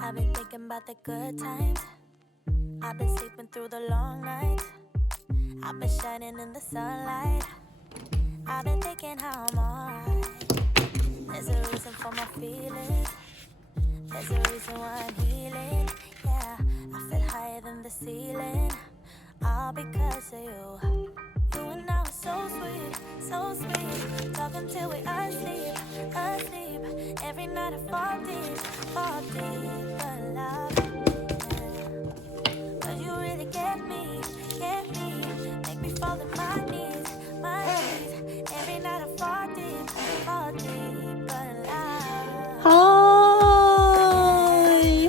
I've been thinking about the good times. I've been sleeping through the long nights. I've been shining in the sunlight. I've been thinking how I'm alright. There's a reason for my feelings. There's a reason why I'm healing. Yeah, I feel higher than the ceiling. All because of you. You and I were so sweet, so sweet. Talking till we asleep, asleep. Every night I fall deep, but love, yeah. 'Cause you really get me, make me fall to my knees, my knees. Every night I fall deep, but love. Hi,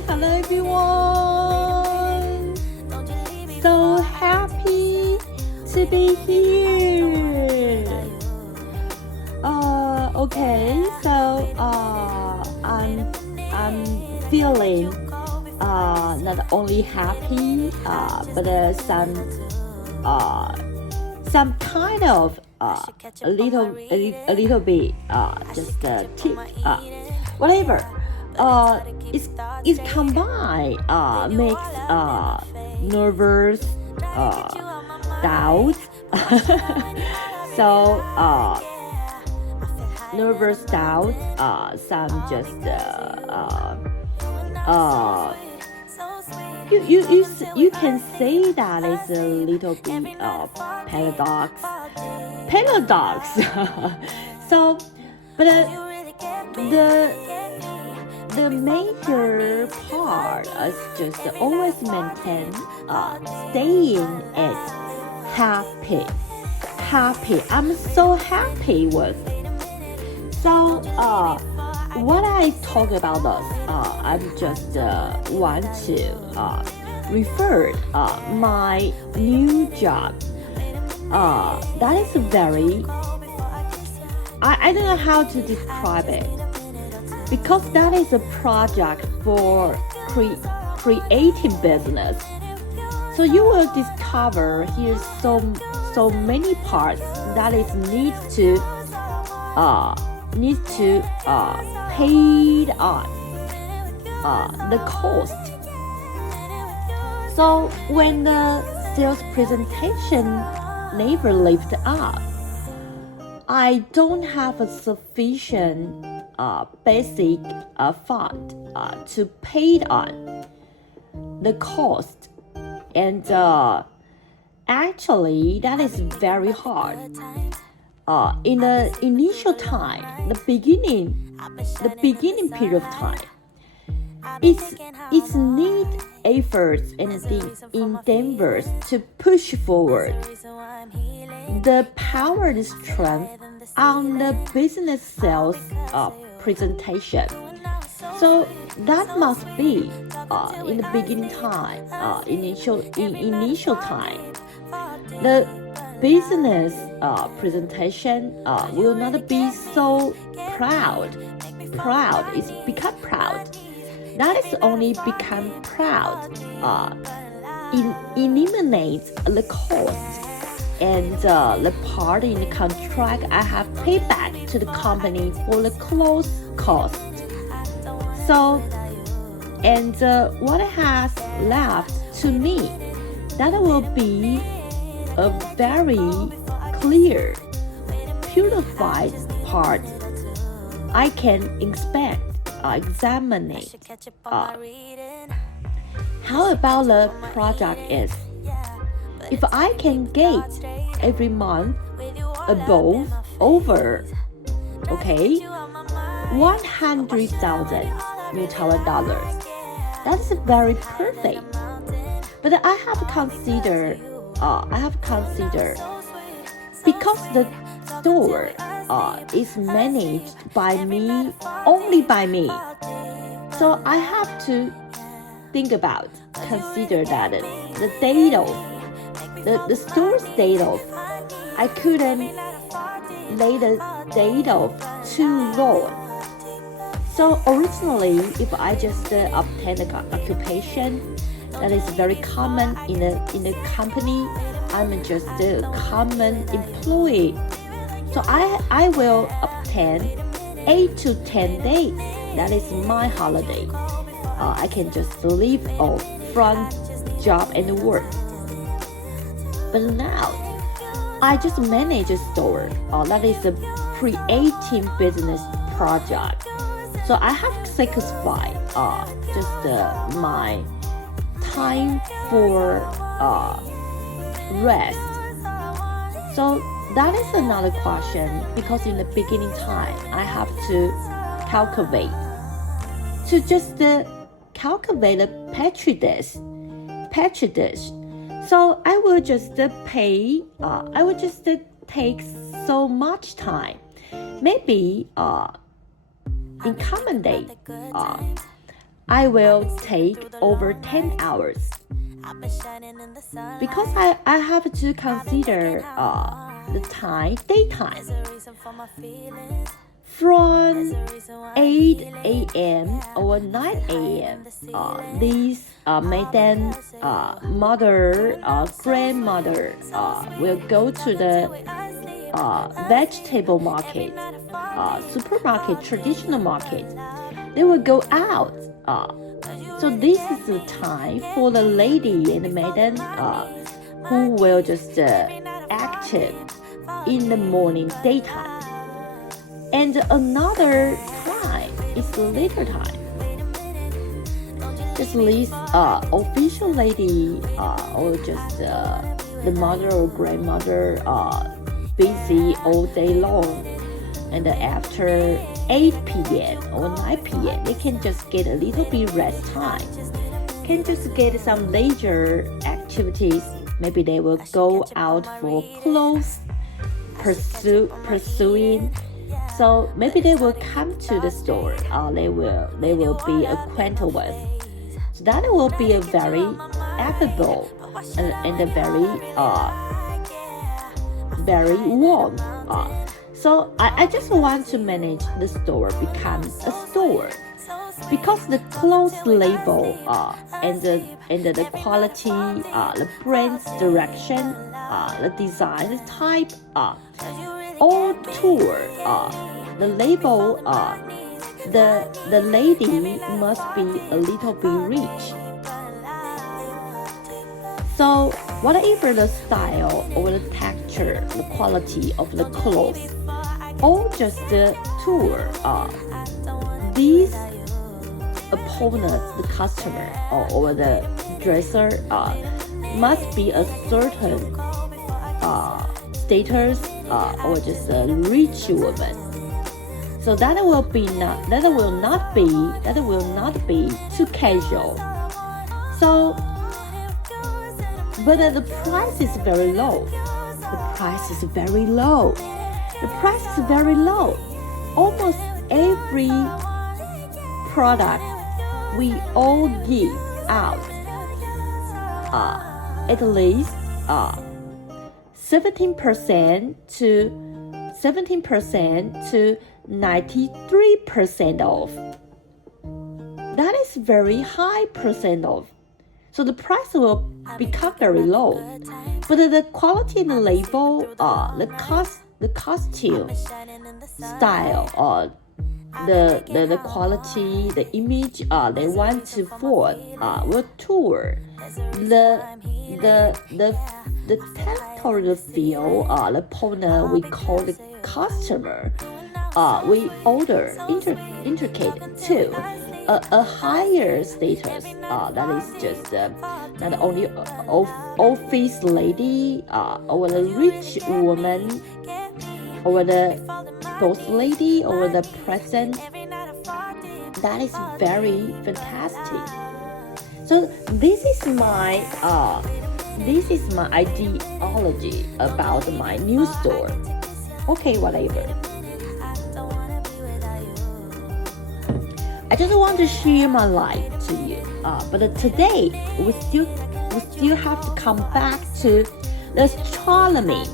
hello everyone. So happy to be here. Okay, so I'm feeling not only happy, but some kind of a little bit just tick whatever. It's combined makes nervous doubt. So nervous doubt, some just you can say that it's a little bit paradox. So but the major part is just always maintain staying at happy. I'm so happy with. So what I talk about this, I'm just want to refer my new job. That is very. I don't know how to describe it, because that is a project for creating business. So you will discover here's so many parts that is needs to paid on the cost. So when the sales presentation never lived up, I don't have a sufficient basic fund to pay on the cost, and actually that is very hard. In the initial time, the beginning period of time, it's need efforts and endeavors to push forward the power and strength on the business sales presentation. So that must be in the beginning time, initial time. The business presentation will not be so proud. Is become proud. That is only become proud. Eliminates the cost and the part in the contract I have paid back to the company for the close cost. So, and what has left to me, that will be a very clear, purified part. I can examine it. How about the project is? If I can get every month over, okay, 100,000 $1,000. That's very perfect. But I have considered because the store is managed by me, only by me. So I have to consider that the data, the store's data, I couldn't lay the data too low. So originally, if I just obtain an occupation that is very common in a company, I'm just a common employee. So I will obtain 8 to 10 days. That is my holiday. I can just leave off from job and work. But now, I just manage a store. That is a creating business project. So I have sacrificed just my time for rest. So that is another question, because in the beginning time, I have to calculate. To just calculate the petri dish. So I will just take so much time. Maybe in common day, I will take over 10 hours. Because I have to consider the time, daytime. From 8 a.m. or 9 a.m. These madam, mother, grandmother will go to the vegetable market, supermarket, traditional market. They will go out. So this is the time for the lady and the madam who will just active in the morning, daytime. And another time is later time. Just this official lady or just the mother or grandmother busy all day long. And after 8 p.m. or 9 p.m. they can just get a little bit rest time. Can just get some leisure activities. Maybe they will go out for clothes pursuing. So maybe they will come to the store. They will be acquainted with. So that will be a very affable and a very warm. So I just want to manage the store become a store, because the clothes label and the quality, the brand's direction, the design, the type, all tour. The label, the lady must be a little bit rich. So whatever the style or the texture, the quality of the clothes, all just the tour. These opponents, the customer or the dresser, must be a certain status or just a rich woman. So that will not be too casual. So, but the price is very low. Almost every product we all give out at least 17% to 93% off. That is very high percent off. So the price will become very low. But the quality and the label, the costume, style, or the quality, the image they want to forward will tour the territorial feel, the opponent we call the customer, we order intricate too. A higher status, that is just not only office lady or the rich woman or the boss lady or the president. That is very fantastic. So this is my ideology about my new store. Okay, whatever. I just want to share my life to you. But today we still have to come back to the astronomy.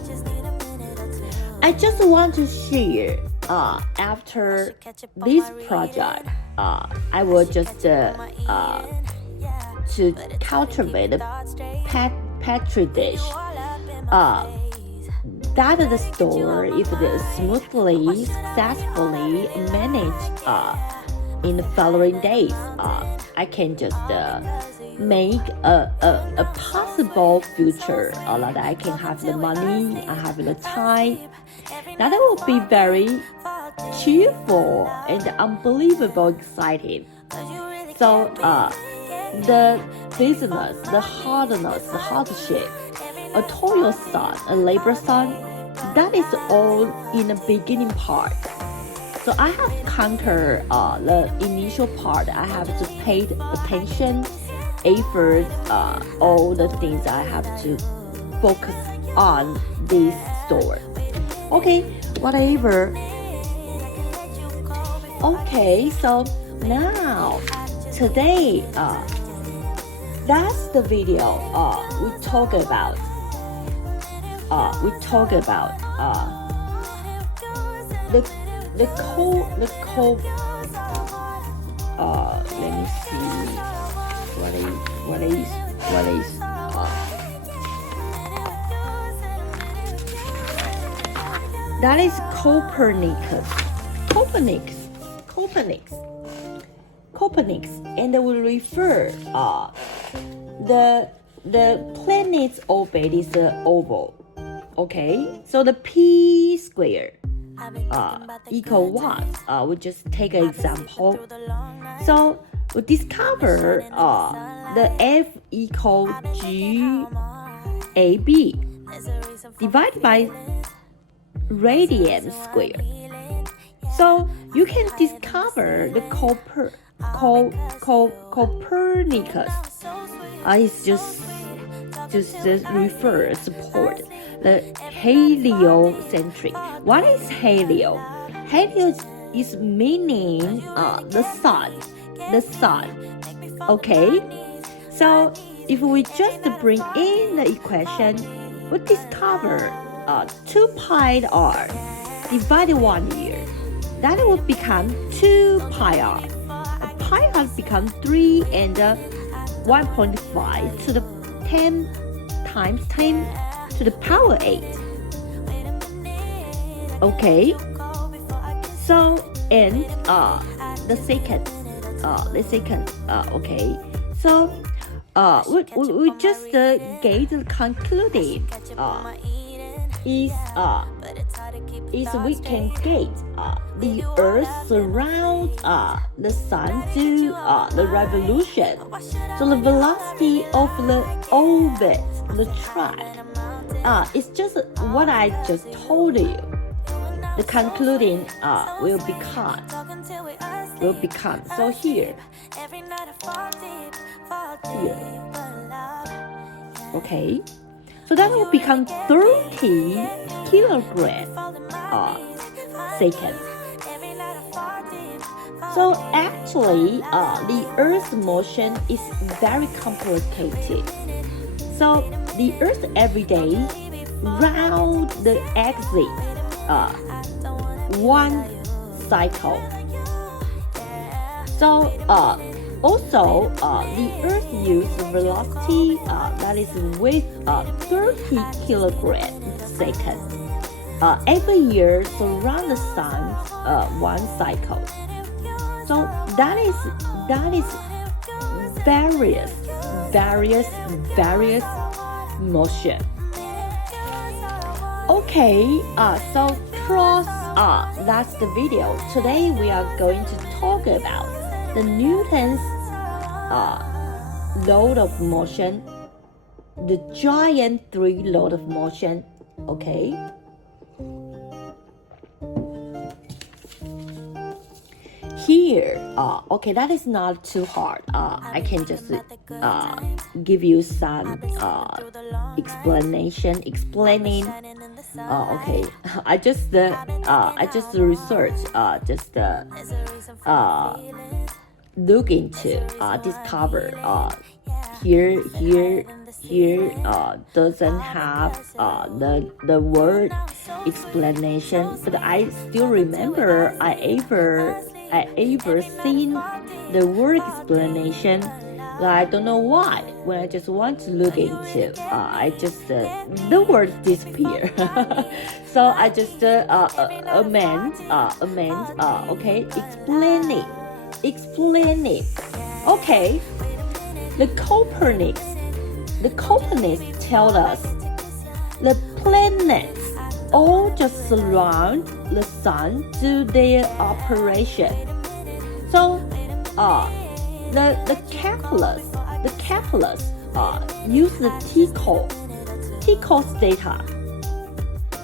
I just want to share after this project, I will just to cultivate the petri dish. That the store, if it is smoothly, successfully managed in the following days, I can just make a possible future that I can have the money, I have the time. That will be very cheerful and unbelievable exciting. So the business, the hardness, the hardship, a toil son, a labor son, that is all in the beginning part. So I have conquered the initial part. I have to pay attention, effort, all the things I have to focus on this store. Okay, whatever. Okay, so now today that's the video we talk about the cold let me see what is that is Copernicus, and we refer the planet's orbit is oval. Okay, so the p square equal 1. We just take an example. So we discover the F equal GAB divided by radian square. So you can discover the Copernicus. It's just support the heliocentric. What is helio? Helio is meaning the sun. Okay, so if we just bring in the equation, we discover 2 pi r divided 1 year. That will become 2 pi r. Pi r becomes 3 and 1.5 to the 10 times 10 to the power 8. Okay, so and the second okay, so we just get concluded is we can get the Earth surrounds the Sun to the revolution. So the velocity of the orbit, the track, it's just what I just told you. The concluding will become. So here. Okay. So that will become 30 kilogram second. So actually, the Earth's motion is very complicated. So the Earth every day round the axis 1 cycle. So also the Earth uses velocity that is with 30 kilograms second. Every year surround the sun 1 cycle. So that is various motion. Okay, so cross that's the video. Today we are going to talk about the Newton's law of motion, the giant 3 law of motion. Okay. Here, okay, that is not too hard. I can just give you some explaining. Okay, I just research, look into, discover. Here doesn't have the word explanation, but I still remember I ever seen the word explanation. I don't know why. When I just want to look into, I just the words disappear. So I just amend. Okay, explain it. Okay, the Copernicus tell us the planets all just surround the sun do their operation. So, the Keplers use the T-cos data.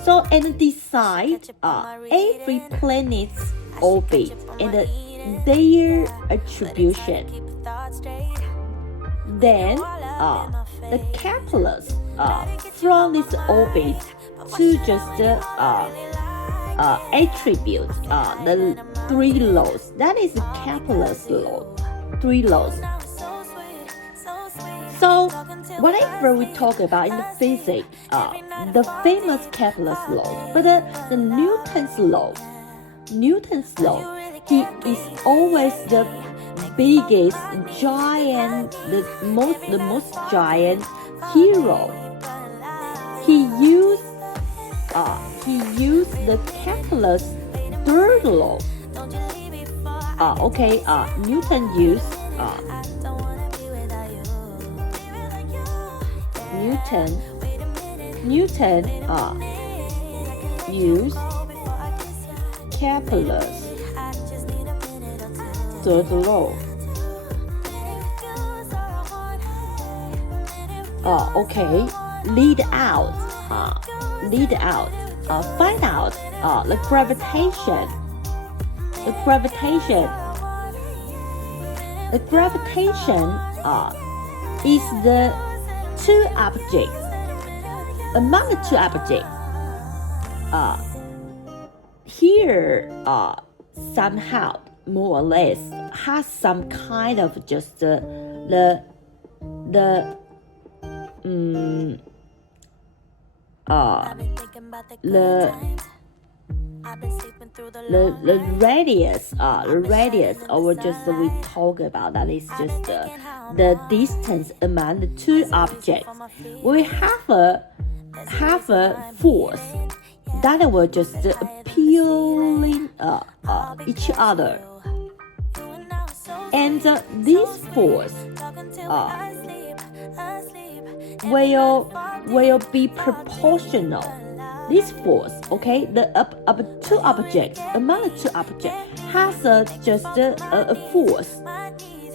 So, and decide every planet's orbit and their attribution. Then, the Keplers from this orbit to just attribute the three laws. That is Kepler's law. 3 laws. So whenever we talk about in the physics, the famous Kepler's law, but the Newton's law, he is always the biggest giant, the most giant hero. He used the Kepler's third law. Newton used use Kepler's third law. Lead out, find out the gravitation. The gravitation is the two objects. Among the two objects, here somehow more or less has some kind of just the radius, or just we talk about that is just the distance among the two objects. We have a force that will just appealing each other, and this force will be proportional. This force, the two objects, among the two objects, has just a force.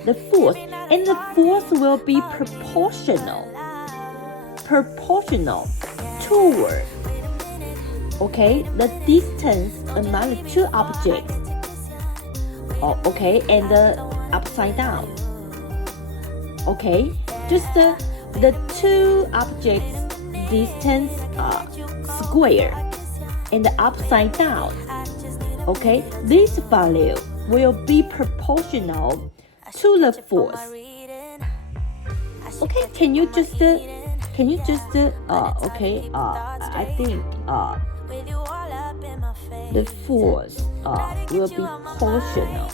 The force, and the force will be proportional toward, the distance among the two objects. And upside down. Just the two objects distance square and upside down. This value will be proportional to the force. Can you just I think the force will be proportional.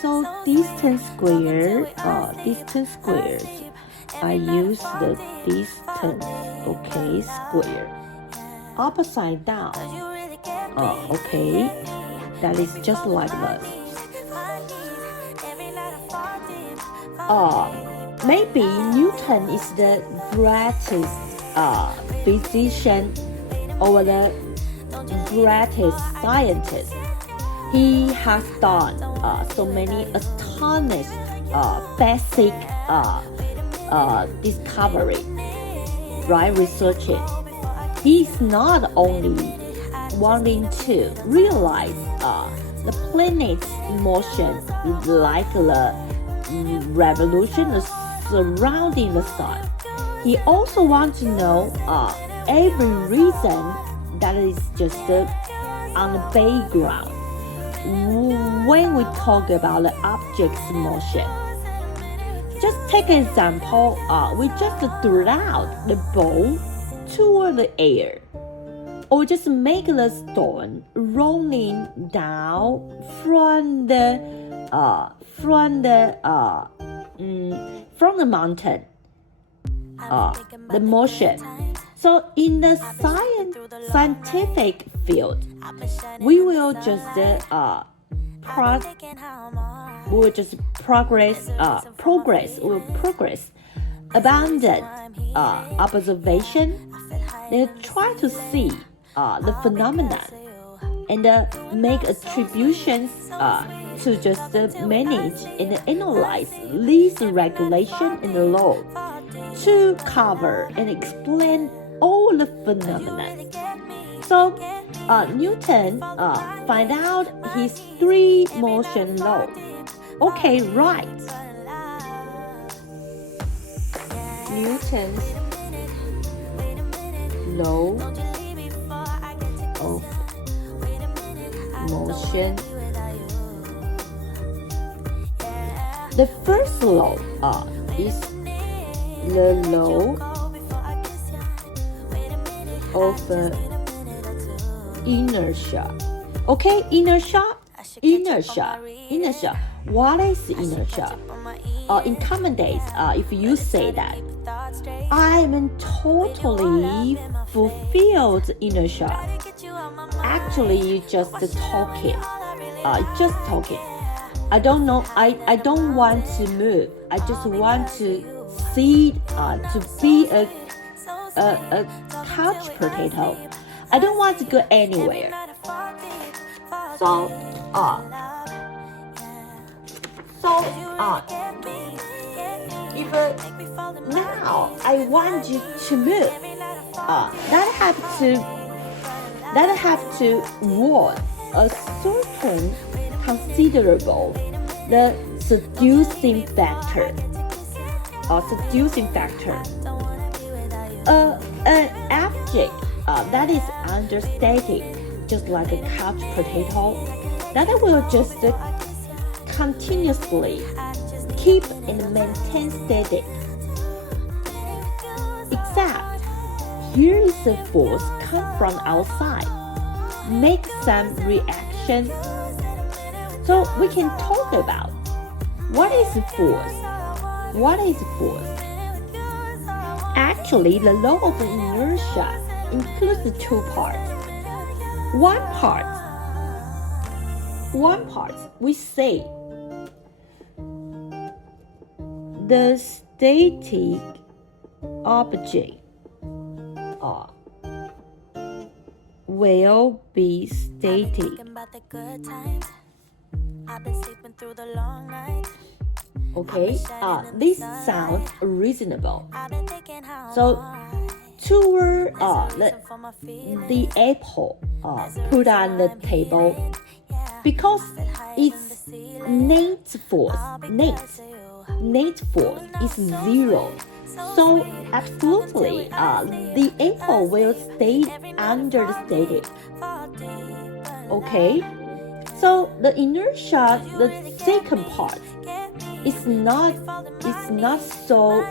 So distance squares, I use the distance, square. Upside down, that is just like this. Maybe Newton is the greatest physician or the greatest scientist. He has done so many astonishing basic discovery, researching. He's not only wanting to realize the planet's motion like the revolution surrounding the sun. He also wants to know every reason that is just on the background when we talk about the object's motion. Just take an example, we just threw out the ball toward the air, or just make the stone rolling down from the mountain. the motion. So in the scientific field, we will just progress abundant observation. They try to see the phenomenon and make attributions to just manage and analyze these regulation and the law to cover and explain all the phenomena. So Newton find out his three motion law. Okay, right. Newton's law of motion. The first law is the law of inertia. Okay, inertia. What is inertia? In common days, if you say that I'm totally fulfilled inertia, actually you just talking. I don't know. I don't want to move. I just want to see to be a couch potato. I don't want to go anywhere. So if now I want you to move, that have to work a certain considerable the seducing factor. An object that is understated, just like a couch potato, that will just continuously keep and maintain static. Except here is a force come from outside, make some reaction. So we can talk about what is force. Actually, the law of inertia includes the two parts. One part we say the static object will be static. Okay, this sounds reasonable. So toward the apple put on the table, because its net force is 0. So absolutely, the apple will stay under the static. Okay, so the inertia, the second part, is not so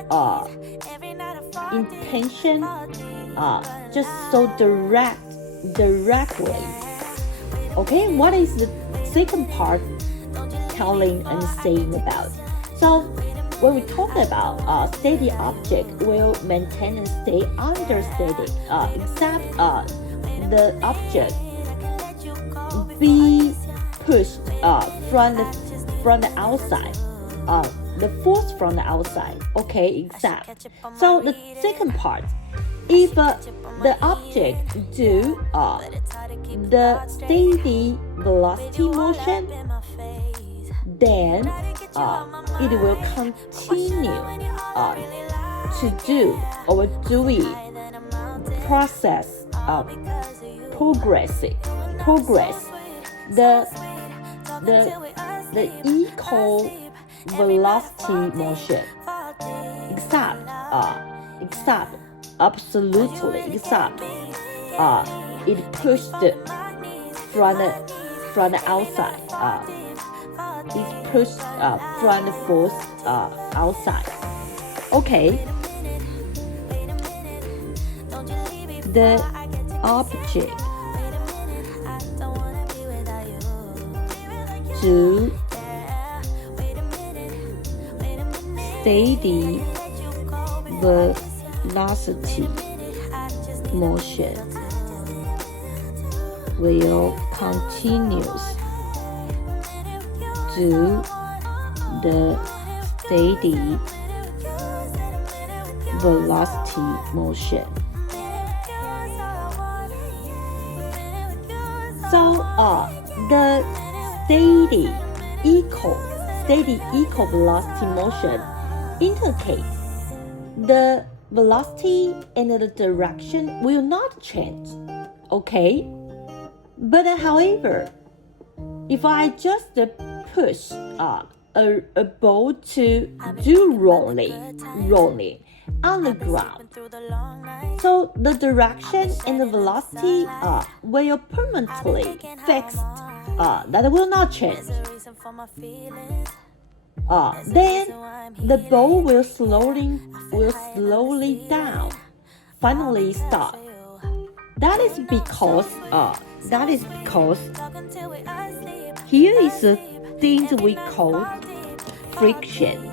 intention, just so directly. Okay, what is the second part telling and saying about? So when we talk about steady object will maintain and stay under static, except the object be pushed from the outside, the force from the outside. Okay, except. So the second part, if the object do the steady velocity motion, then it will continue to do or doing progress the equal velocity motion, except it pushed from the outside. It's pushed from the force outside. Okay. The object to steady velocity velocity motion will continue to the steady velocity motion. So the steady equal velocity motion indicates the velocity and the direction will not change, okay? But however, if I just push a ball to do rolling on the ground, so the direction and the velocity will permanently fixed, that will not change. Then the ball will slowly down, finally stop. That is because here is the thing we call friction.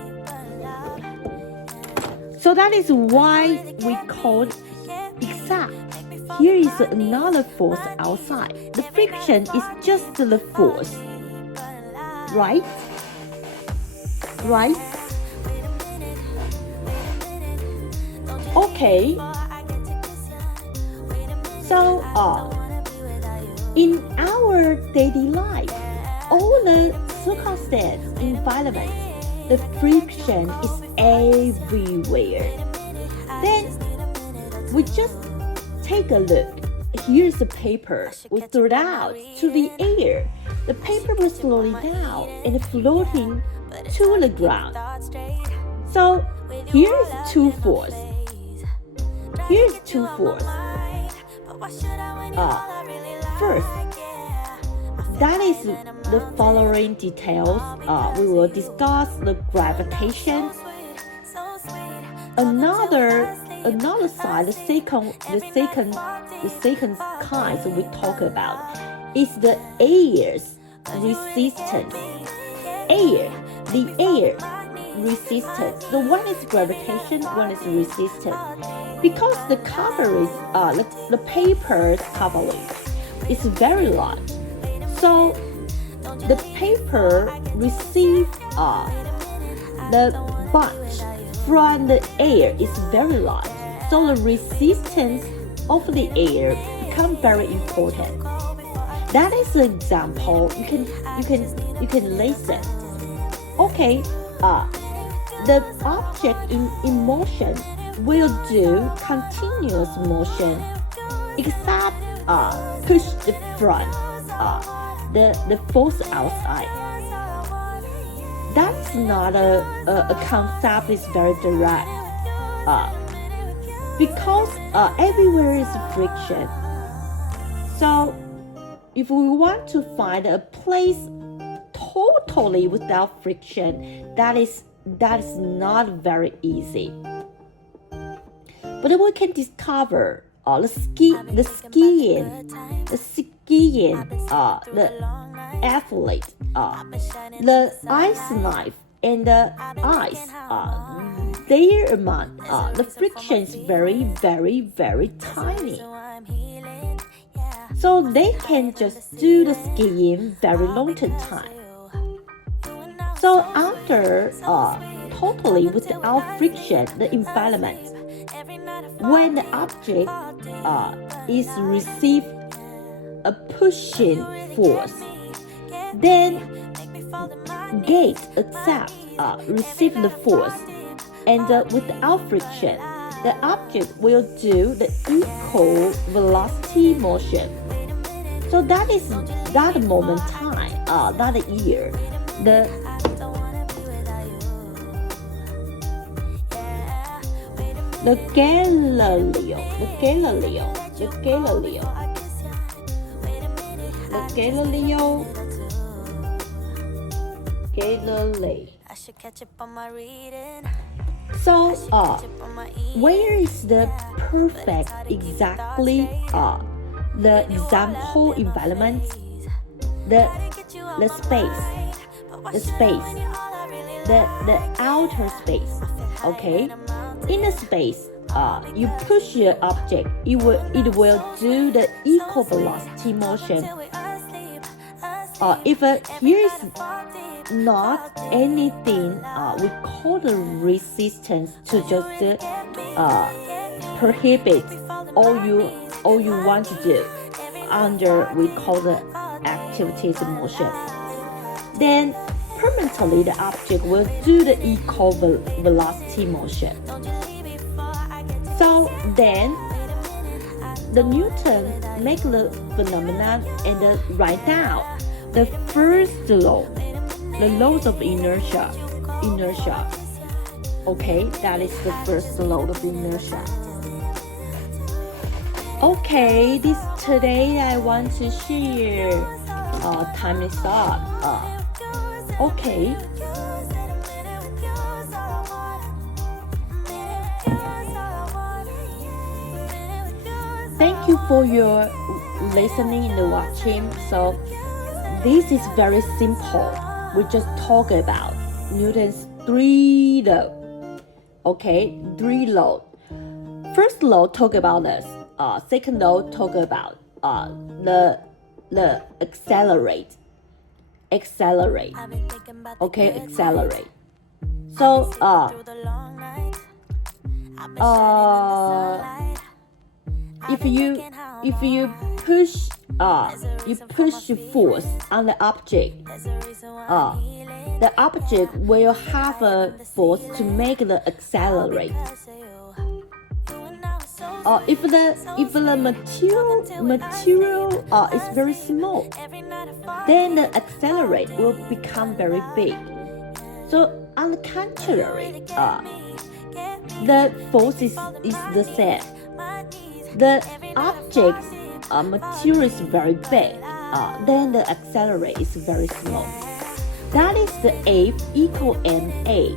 So that is why we call except here is another force outside. The friction is just the force, right? Okay. So in our daily life, all the circumstance environment, the friction is everywhere. Then we just take a look. Here's the paper. We throw it out to the air. The paper will slowly down and floating to the ground. So here is two force. First, that is the following details. We will discuss the gravitation. Another side, the second kind we talk about is the air's resistance. The air resistance. So one is gravitation, one is resistance. Because the coverage, the paper's coverage is very large. So the paper receives the bunch from the air is very large. So the resistance of the air becomes very important. That is an example. You can listen. Okay, the object in motion will do continuous motion except push the front, the force outside. That's not a concept is very direct, because everywhere is friction. So if we want to find a place totally without friction, that is not very easy. But we can discover the athlete, the ice knife and the ice, their amount, the friction is very, very, very tiny. So they can just do the skiing very long time. So after totally without friction, the environment, when the object is receive a pushing force, then gate accept receive the force, and without friction, the object will do the equal velocity motion. So that is that moment time, that year, the Galileo So, where is the perfect exactly the example environment? The space, the outer space. Okay, in the space, you push your object, it will do the equal velocity motion. If here is not anything, we call the resistance to just prohibit all you want to do. Under we call the activities motion. Then permanently the object will do the equal velocity motion. So then the Newton make the phenomenon and write down the first law, the laws of inertia. Okay, that is the first law of inertia. Okay, today I want to share. Time is up. Okay. Thank you for your listening and watching. So this is very simple. We just talk about Newton's 3 laws. Okay, 3 laws. First law talk about this. Second law talk about the accelerate. Okay, accelerate. So if you push force on the object, the object will have a force to make the accelerate. If the material is very small, then the accelerate will become very big. So on the contrary, the force is the same. The object's material is very big, then the accelerate is very small. That is the F equal ma.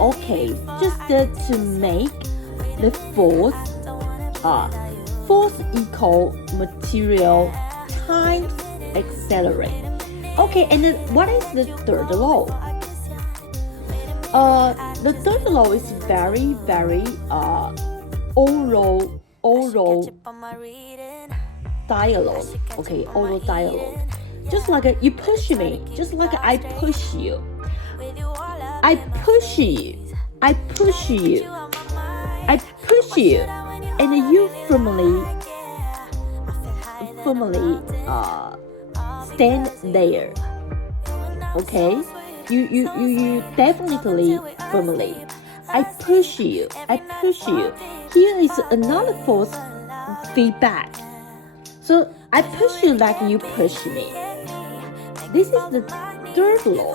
Okay, just to make the force equal material times accelerate. Okay, and then what is the third law? The third law is very oral dialogue. Okay, oral dialogue. Just like you push me, just like I push you. I push you, and you firmly stand there. Okay, you definitely firmly. I push you. Here is another force feedback. So I push you like you push me. This is the third law.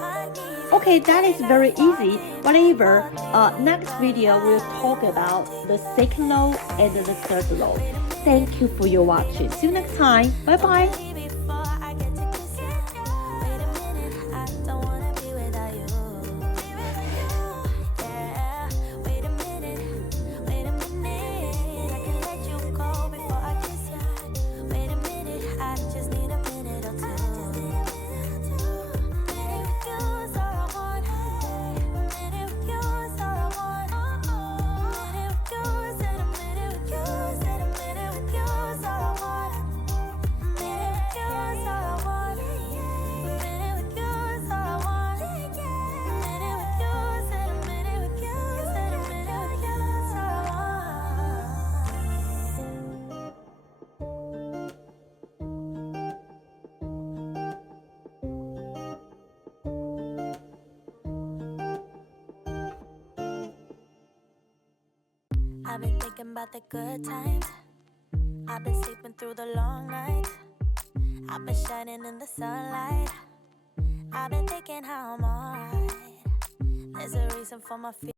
Okay, that is very easy. Whatever. Next video we'll talk about the second law and the third law. Thank you for your watching. See you next time. Bye bye. I've been thinking about the good times. I've been sleeping through the long nights. I've been shining in the sunlight. I've been thinking how I'm alright. There's a reason for my fear.